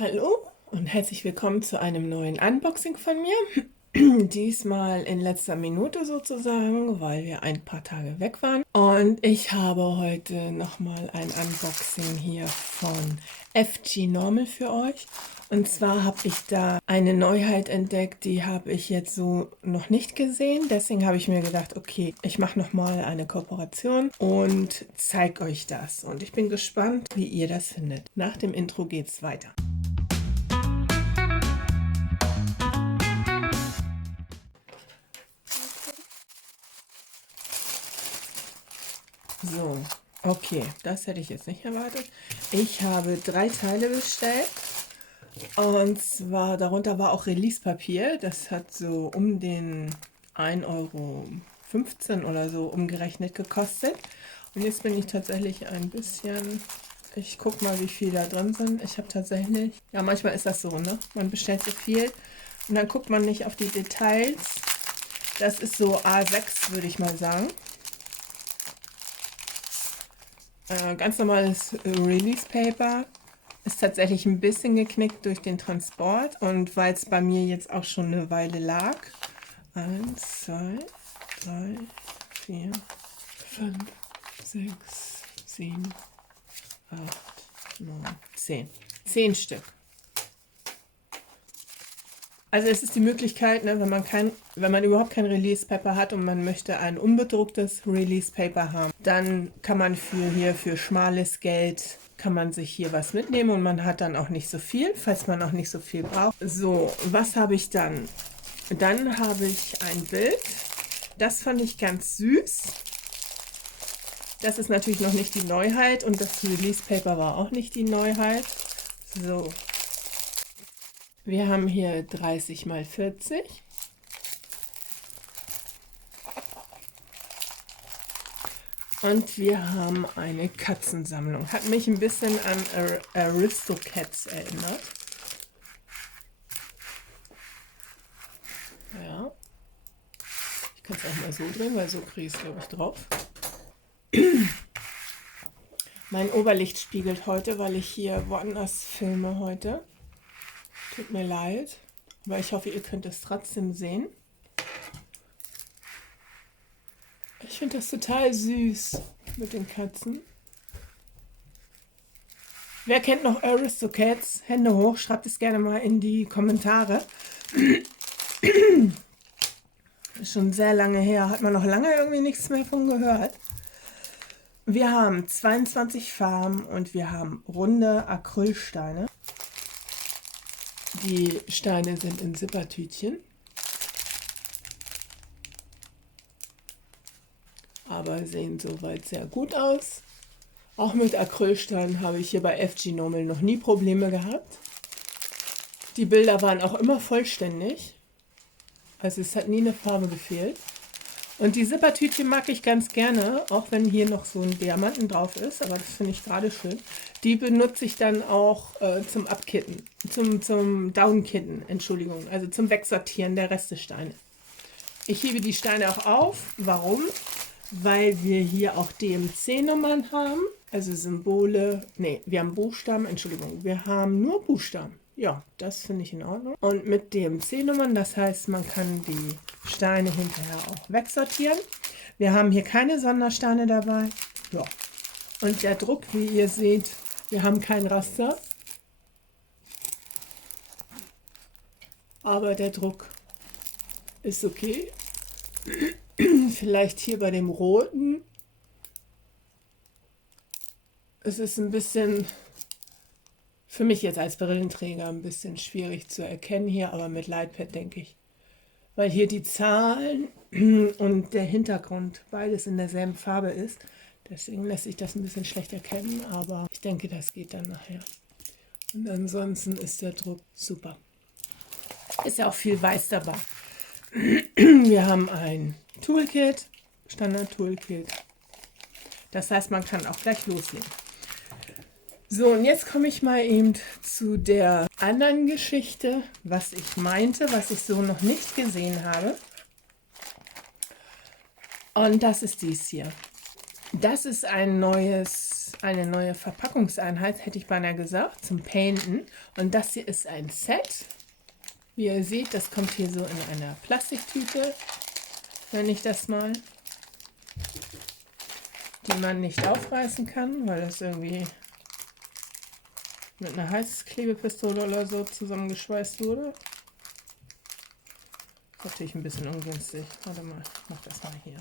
Hallo und herzlich willkommen zu einem neuen Unboxing von mir. Diesmal in letzter Minute sozusagen, weil wir ein paar Tage weg waren. Und ich habe heute nochmal ein Unboxing hier von FG Normal für euch. Und zwar habe ich da eine Neuheit entdeckt, die habe ich jetzt so noch nicht gesehen. Deswegen habe ich mir gedacht, okay, ich mache nochmal eine Kooperation und zeige euch das. Und ich bin gespannt, wie ihr das findet. Nach dem Intro geht's weiter. So, okay, das hätte ich jetzt nicht erwartet. Ich habe 3 Teile bestellt. Und zwar darunter war auch Release-Papier. Das hat so um den 1,15 € oder so umgerechnet gekostet. Und jetzt bin ich tatsächlich ein bisschen... Ich gucke mal, wie viel da drin sind. Ich habe tatsächlich... Ja, manchmal ist das so, ne? Man bestellt so viel und dann guckt man nicht auf die Details. Das ist so A6, würde ich mal sagen. Ganz normales Release Paper, ist tatsächlich ein bisschen geknickt durch den Transport und weil es bei mir jetzt auch schon eine Weile lag. 1, 2, 3, 4, 5, 6, 7, 8, 9, 10. 10 Stück. Also es ist die Möglichkeit, ne, wenn man überhaupt kein Release Paper hat und man möchte ein unbedrucktes Release Paper haben, dann kann man für schmales Geld kann man sich hier was mitnehmen und man hat dann auch nicht so viel, falls man auch nicht so viel braucht. So, was habe ich dann? Dann habe ich ein Bild. Das fand ich ganz süß. Das ist natürlich noch nicht die Neuheit und das Release Paper war auch nicht die Neuheit. So. Wir haben hier 30 mal 40. Und wir haben eine Katzensammlung. Hat mich ein bisschen an Aristocats erinnert. Ja. Ich kann es auch mal so drehen, weil so kriege ich es, glaube ich, drauf. Mein Oberlicht spiegelt heute, weil ich hier woanders filme heute. Tut mir leid, aber ich hoffe, ihr könnt es trotzdem sehen. Ich finde das total süß mit den Katzen. Wer kennt noch Aristocats? Hände hoch, schreibt es gerne mal in die Kommentare. Ist schon sehr lange her, hat man noch lange irgendwie nichts mehr von gehört. Wir haben 22 Farben und wir haben runde Acrylsteine. Die Steine sind in Zippertütchen. Aber sehen soweit sehr gut aus. Auch mit Acrylsteinen habe ich hier bei FG Normal noch nie Probleme gehabt. Die Bilder waren auch immer vollständig. Also es hat nie eine Farbe gefehlt. Und die Zippertütchen mag ich ganz gerne, auch wenn hier noch so ein Diamanten drauf ist, aber das finde ich gerade schön. Die benutze ich dann auch zum Abkitten, zum Downkitten, Entschuldigung, also zum Wegsortieren der Restesteine. Ich hebe die Steine auch auf. Warum? Weil wir hier auch DMC-Nummern haben, also Symbole, nee, wir haben Buchstaben, Entschuldigung, wir haben nur Buchstaben. Ja, das finde ich in Ordnung. Und mit DMC-Nummern, das heißt, man kann die Steine hinterher auch wegsortieren. Wir haben hier keine Sondersteine dabei. Ja. Und der Druck, wie ihr seht, wir haben kein Raster. Aber der Druck ist okay. Vielleicht hier bei dem roten. Es ist ein bisschen, für mich jetzt als Brillenträger, ein bisschen schwierig zu erkennen hier, aber mit Lightpad denke ich. Weil hier die Zahlen und der Hintergrund beides in derselben Farbe ist. Deswegen lässt sich das ein bisschen schlecht erkennen, aber ich denke, das geht dann nachher. Und ansonsten ist der Druck super. Ist ja auch viel Weiß dabei. Wir haben ein Toolkit, Standard-Toolkit. Das heißt, man kann auch gleich loslegen. So, und jetzt komme ich mal eben zu der anderen Geschichte, was ich meinte, was ich so noch nicht gesehen habe. Und das ist dies hier. Das ist eine neue Verpackungseinheit, hätte ich beinahe gesagt, zum Painten. Und das hier ist ein Set. Wie ihr seht, das kommt hier so in einer Plastiktüte, nenne ich das mal, die man nicht aufreißen kann, weil das irgendwie mit einer Heißklebepistole oder so zusammengeschweißt wurde. Ist natürlich ein bisschen ungünstig. Warte mal, ich mache das mal hier.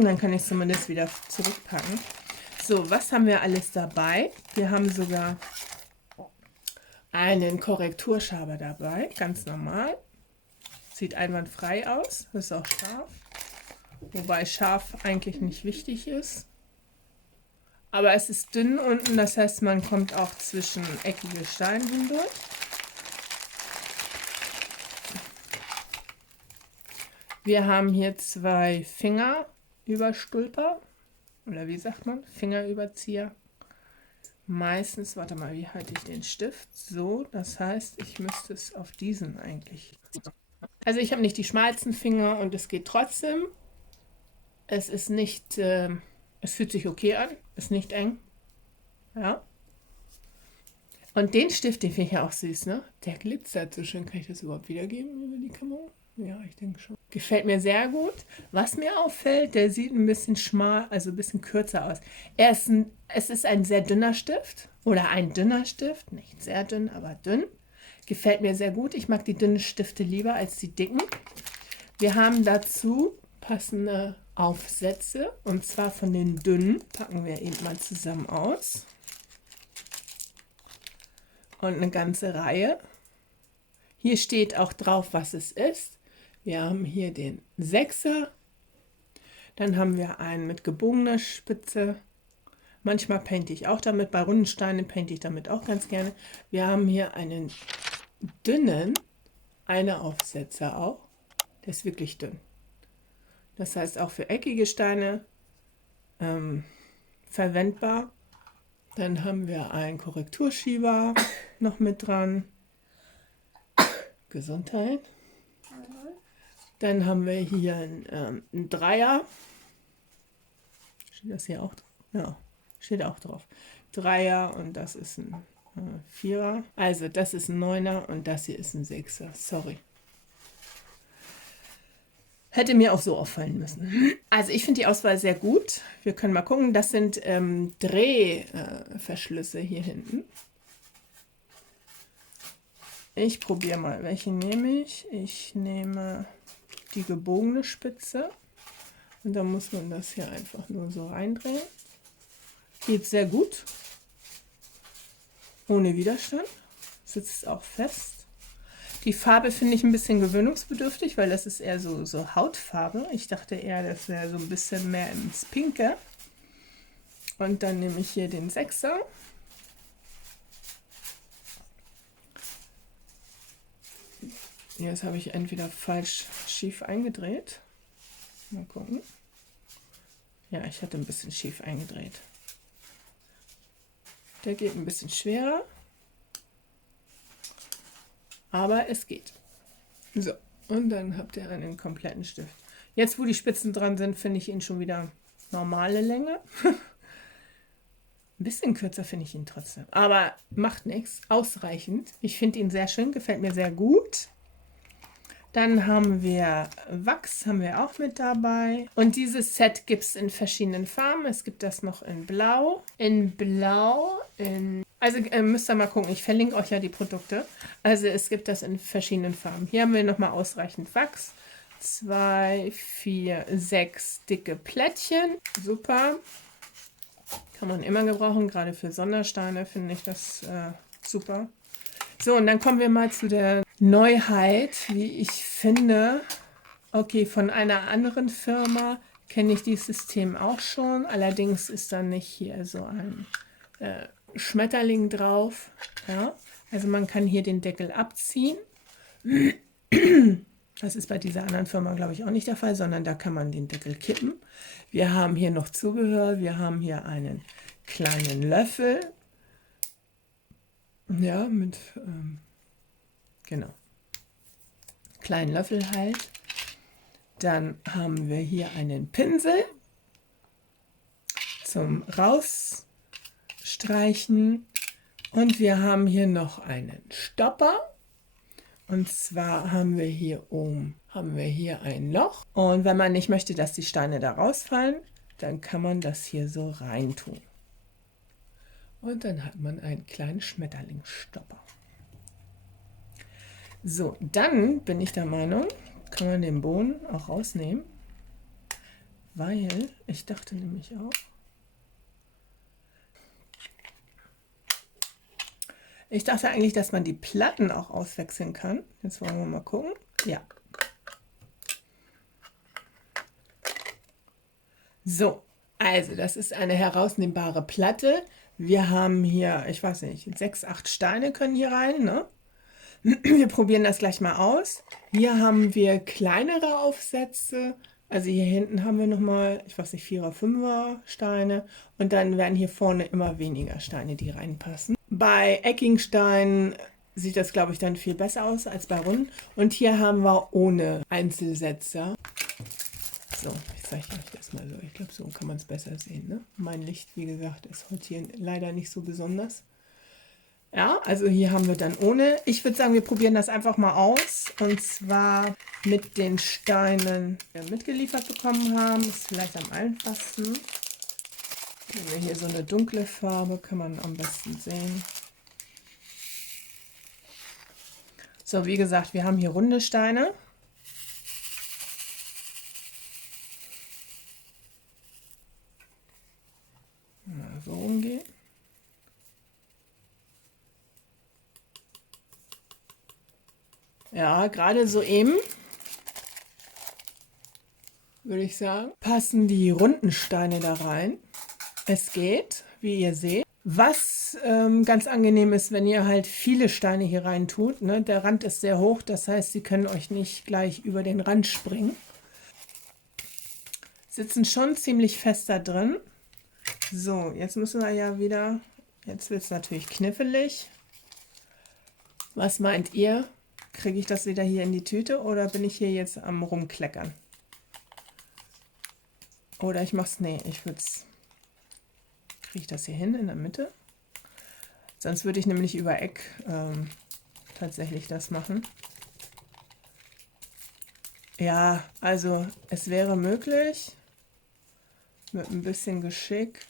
Dann kann ich es zumindest wieder zurückpacken. So, was haben wir alles dabei? Wir haben sogar einen Korrekturschaber dabei, ganz normal. Sieht einwandfrei aus, ist auch scharf. Wobei scharf eigentlich nicht wichtig ist. Aber es ist dünn unten, das heißt, man kommt auch zwischen eckige Steine hindurch. Wir haben hier 2 Fingerüberstülper. Oder wie sagt man? Fingerüberzieher. Meistens, warte mal, wie halte ich den Stift? So, das heißt, ich müsste es auf diesen eigentlich. Also ich habe nicht die schmalsten Finger und es geht trotzdem. Es ist nicht, es fühlt sich okay an, ist nicht eng. Ja. Und den Stift, den finde ich ja auch süß, ne? Der glitzert so schön. Kann ich das überhaupt wiedergeben über die Kamera? Ja, ich denke schon. Gefällt mir sehr gut. Was mir auffällt, der sieht ein bisschen schmal, also ein bisschen kürzer aus. Es ist ein sehr dünner Stift oder ein dünner Stift. Nicht sehr dünn, aber dünn. Gefällt mir sehr gut. Ich mag die dünnen Stifte lieber als die dicken. Wir haben dazu passende Aufsätze. Und zwar von den dünnen. Packen wir eben mal zusammen aus. Und eine ganze Reihe. Hier steht auch drauf, was es ist. Wir haben hier den 6er. Dann haben wir einen mit gebogener Spitze. Manchmal painte ich auch damit. Bei runden Steinen painte ich damit auch ganz gerne. Wir haben hier einen dünnen, eine Aufsetzer auch. Der ist wirklich dünn. Das heißt auch für eckige Steine verwendbar. Dann haben wir einen Korrekturschieber noch mit dran. Gesundheit. Dann haben wir hier einen Dreier. Steht das hier auch drauf? Ja, steht auch drauf. Dreier und das ist ein Vierer. Also das ist ein Neuner und das hier ist ein Sechser. Sorry. Hätte mir auch so auffallen müssen. Also ich finde die Auswahl sehr gut. Wir können mal gucken. Das sind Drehverschlüsse hier hinten. Ich probiere mal, welche nehme ich. Ich nehme die gebogene Spitze. Und dann muss man das hier einfach nur so reindrehen. Geht sehr gut. Ohne Widerstand. Sitzt auch fest. Die Farbe finde ich ein bisschen gewöhnungsbedürftig, weil das ist eher so Hautfarbe. Ich dachte eher, das wäre so ein bisschen mehr ins Pinke. Und dann nehme ich hier den 6er. Jetzt habe ich entweder falsch schief eingedreht. Mal gucken. Ja, ich hatte ein bisschen schief eingedreht. Der geht ein bisschen schwerer. Aber es geht. So, und dann habt ihr einen kompletten Stift. Jetzt, wo die Spitzen dran sind, finde ich ihn schon wieder normale Länge. Ein bisschen kürzer finde ich ihn trotzdem. Aber macht nichts. Ausreichend. Ich finde ihn sehr schön. Gefällt mir sehr gut. Dann haben wir Wachs, haben wir auch mit dabei. Und dieses Set gibt es in verschiedenen Farben. Es gibt das noch in Blau. Also müsst ihr mal gucken, ich verlinke euch ja die Produkte. Also es gibt das in verschiedenen Farben. Hier haben wir nochmal ausreichend Wachs. 2, 4, 6 dicke Plättchen. Super. Kann man immer gebrauchen, gerade für Sondersteine finde ich das super. So, und dann kommen wir mal zu der Neuheit, wie ich finde. Okay, von einer anderen Firma kenne ich dieses System auch schon. Allerdings ist da nicht hier so ein Schmetterling drauf. Ja? Also man kann hier den Deckel abziehen. Das ist bei dieser anderen Firma, glaube ich, auch nicht der Fall, sondern da kann man den Deckel kippen. Wir haben hier noch Zubehör. Wir haben hier einen kleinen Löffel. Ja, mit, genau, kleinen Löffel halt. Dann haben wir hier einen Pinsel zum Rausstreichen. Und wir haben hier noch einen Stopper. Und zwar haben wir hier oben ein Loch. Und wenn man nicht möchte, dass die Steine da rausfallen, dann kann man das hier so reintun. Und dann hat man einen kleinen Schmetterlingsstopper. So, dann bin ich der Meinung, kann man den Boden auch rausnehmen, weil ich dachte nämlich auch, eigentlich, dass man die Platten auch auswechseln kann. Jetzt wollen wir mal gucken. Ja. So, also das ist eine herausnehmbare Platte. Wir haben hier, ich weiß nicht, 6, 8 Steine können hier rein, ne? Wir probieren das gleich mal aus. Hier haben wir kleinere Aufsätze. Also hier hinten haben wir nochmal, ich weiß nicht, 4er, 5er Steine. Und dann werden hier vorne immer weniger Steine, die reinpassen. Bei eckigen Steinen sieht das, glaube ich, dann viel besser aus als bei runden. Und hier haben wir ohne Einzelsetzer. So, ich zeige euch das mal so. Ich glaube, so kann man es besser sehen, ne? Mein Licht, wie gesagt, ist heute hier leider nicht so besonders. Ja, also hier haben wir dann ohne. Ich würde sagen, wir probieren das einfach mal aus. Und zwar mit den Steinen, die wir mitgeliefert bekommen haben. Ist vielleicht am einfachsten. Wenn wir hier so eine dunkle Farbe, kann man am besten sehen. So, wie gesagt, wir haben hier runde Steine. Mal so umgehen. Ja, gerade so eben, würde ich sagen, passen die runden Steine da rein. Es geht, wie ihr seht. Was ganz angenehm ist, wenn ihr halt viele Steine hier rein tut. Ne? Der Rand ist sehr hoch, das heißt, sie können euch nicht gleich über den Rand springen. Sitzen schon ziemlich fest da drin. So, jetzt müssen wir ja wieder, jetzt wird es natürlich knifflig. Was meint ihr? Kriege ich das wieder hier in die Tüte oder bin ich hier jetzt am Rumkleckern? Oder ich mache es, nee, kriege ich das hier hin in der Mitte? Sonst würde ich nämlich über Eck tatsächlich das machen. Ja, also es wäre möglich, mit ein bisschen Geschick.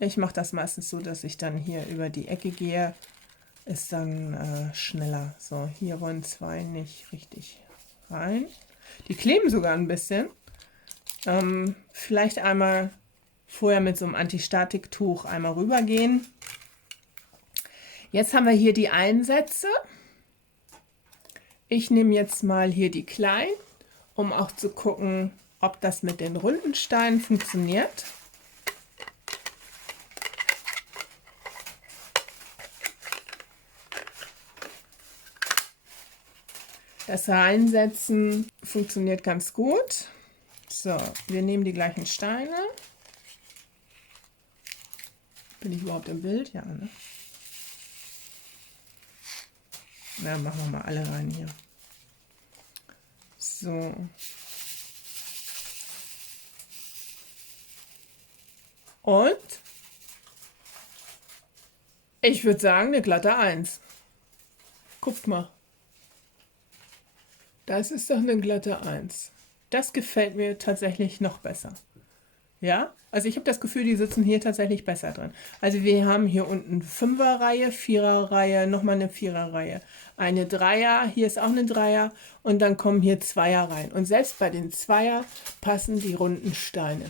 Ich mache das meistens so, dass ich dann hier über die Ecke gehe. Ist dann schneller. So, hier wollen 2 nicht richtig rein. Die kleben sogar ein bisschen. Vielleicht einmal vorher mit so einem Antistatiktuch einmal rübergehen. Jetzt haben wir hier die Einsätze. Ich nehme jetzt mal hier die kleinen, um auch zu gucken, ob das mit den runden Steinen funktioniert. Das Reinsetzen funktioniert ganz gut. So, wir nehmen die gleichen Steine. Bin ich überhaupt im Bild? Ja, ne? Na, machen wir mal alle rein hier. So. Und ich würde sagen, eine glatte 1. Guckt mal. Das ist doch eine glatte 1. Das gefällt mir tatsächlich noch besser. Ja, also ich habe das Gefühl, die sitzen hier tatsächlich besser drin. Also wir haben hier unten 5er-Reihe, 4er-Reihe, nochmal eine 4er-Reihe, eine 3er, hier ist auch eine 3er und dann kommen hier 2er rein. Und selbst bei den 2er passen die runden Steine.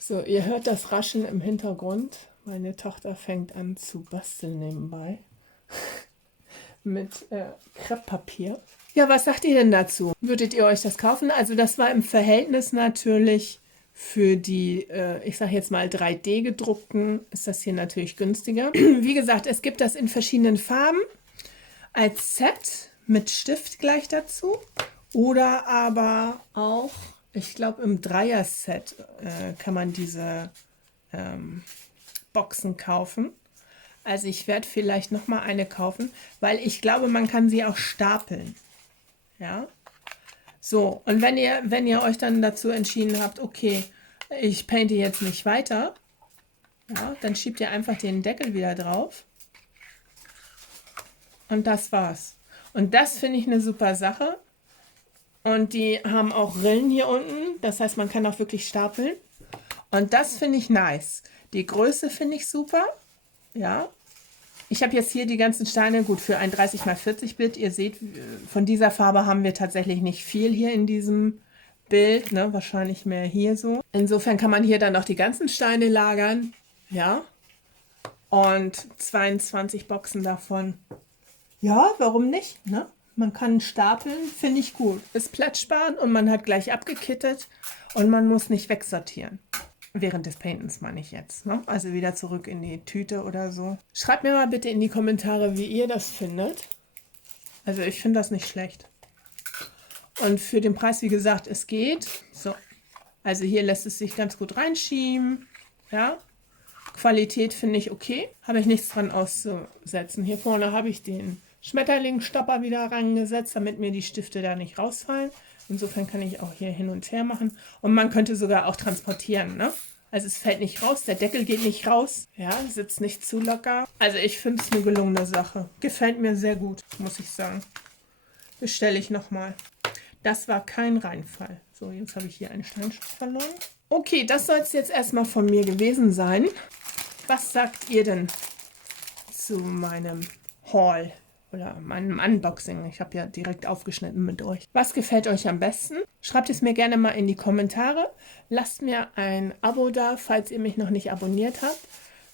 So, ihr hört das Rascheln im Hintergrund. Meine Tochter fängt an zu basteln nebenbei. Mit Krepppapier. Ja, was sagt ihr denn dazu? Würdet ihr euch das kaufen? Also das war im Verhältnis natürlich für die, ich sage jetzt mal 3D gedruckten, ist das hier natürlich günstiger. Wie gesagt, es gibt das in verschiedenen Farben als Set mit Stift gleich dazu oder aber auch, ich glaube im Dreier-Set kann man diese Boxen kaufen. Also ich werde vielleicht noch mal eine kaufen, weil ich glaube, man kann sie auch stapeln. Ja, So, und wenn ihr euch dann dazu entschieden habt, okay, ich painte jetzt nicht weiter, ja, dann schiebt ihr einfach den Deckel wieder drauf. Und das war's. Und das finde ich eine super Sache. Und die haben auch Rillen hier unten. Das heißt, man kann auch wirklich stapeln. Und das finde ich nice. Die Größe finde ich super. Ja. Ich habe jetzt hier die ganzen Steine, gut, für ein 30×40 Bit. Ihr seht, von dieser Farbe haben wir tatsächlich nicht viel hier in diesem Bild. Ne? Wahrscheinlich mehr hier so. Insofern kann man hier dann noch die ganzen Steine lagern. Ja. Und 22 Boxen davon. Ja, warum nicht? Ne? Man kann stapeln, finde ich gut. Ist platzsparend und man hat gleich abgekittet und man muss nicht wegsortieren. Während des Paintens meine ich jetzt. Ne? Also wieder zurück in die Tüte oder so. Schreibt mir mal bitte in die Kommentare, wie ihr das findet. Also ich finde das nicht schlecht. Und für den Preis, wie gesagt, es geht. So. Also hier lässt es sich ganz gut reinschieben. Ja. Qualität finde ich okay. Habe ich nichts dran auszusetzen. Hier vorne habe ich den Schmetterlingsstopper wieder reingesetzt, damit mir die Stifte da nicht rausfallen. Insofern kann ich auch hier hin und her machen. Und man könnte sogar auch transportieren, ne? Also es fällt nicht raus, der Deckel geht nicht raus. Ja, sitzt nicht zu locker. Also ich finde es eine gelungene Sache. Gefällt mir sehr gut, muss ich sagen. Bestelle ich nochmal. Das war kein Reinfall. So, jetzt habe ich hier einen Steinschritt verloren. Okay, das soll es jetzt erstmal von mir gewesen sein. Was sagt ihr denn zu meinem Haul oder meinem Unboxing? Ich habe ja direkt aufgeschnitten mit euch. Was gefällt euch am besten? Schreibt es mir gerne mal in die Kommentare. Lasst mir ein Abo da, falls ihr mich noch nicht abonniert habt.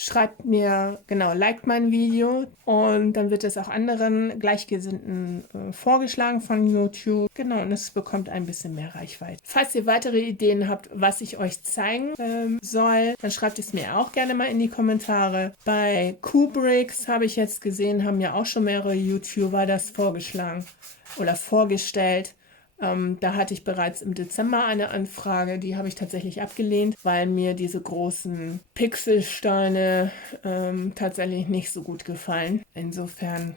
Schreibt mir, genau, liked mein Video und dann wird es auch anderen Gleichgesinnten vorgeschlagen von YouTube. Genau, und es bekommt ein bisschen mehr Reichweite. Falls ihr weitere Ideen habt, was ich euch zeigen soll, dann schreibt es mir auch gerne mal in die Kommentare. Bei Kubricks habe ich jetzt gesehen, haben ja auch schon mehrere YouTuber das vorgeschlagen oder vorgestellt. Da hatte ich bereits im Dezember eine Anfrage, die habe ich tatsächlich abgelehnt, weil mir diese großen Pixelsteine tatsächlich nicht so gut gefallen. Insofern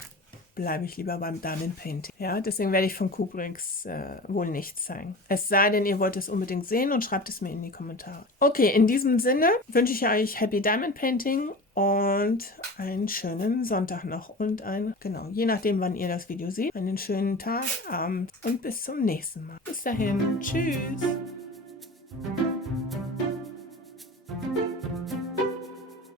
bleibe ich lieber beim Diamond Painting. Ja, deswegen werde ich von Kubricks wohl nichts zeigen. Es sei denn, ihr wollt es unbedingt sehen und schreibt es mir in die Kommentare. Okay, in diesem Sinne wünsche ich euch Happy Diamond Painting und einen schönen Sonntag noch und genau, je nachdem, wann ihr das Video seht, einen schönen Tag, Abend und bis zum nächsten Mal. Bis dahin, tschüss!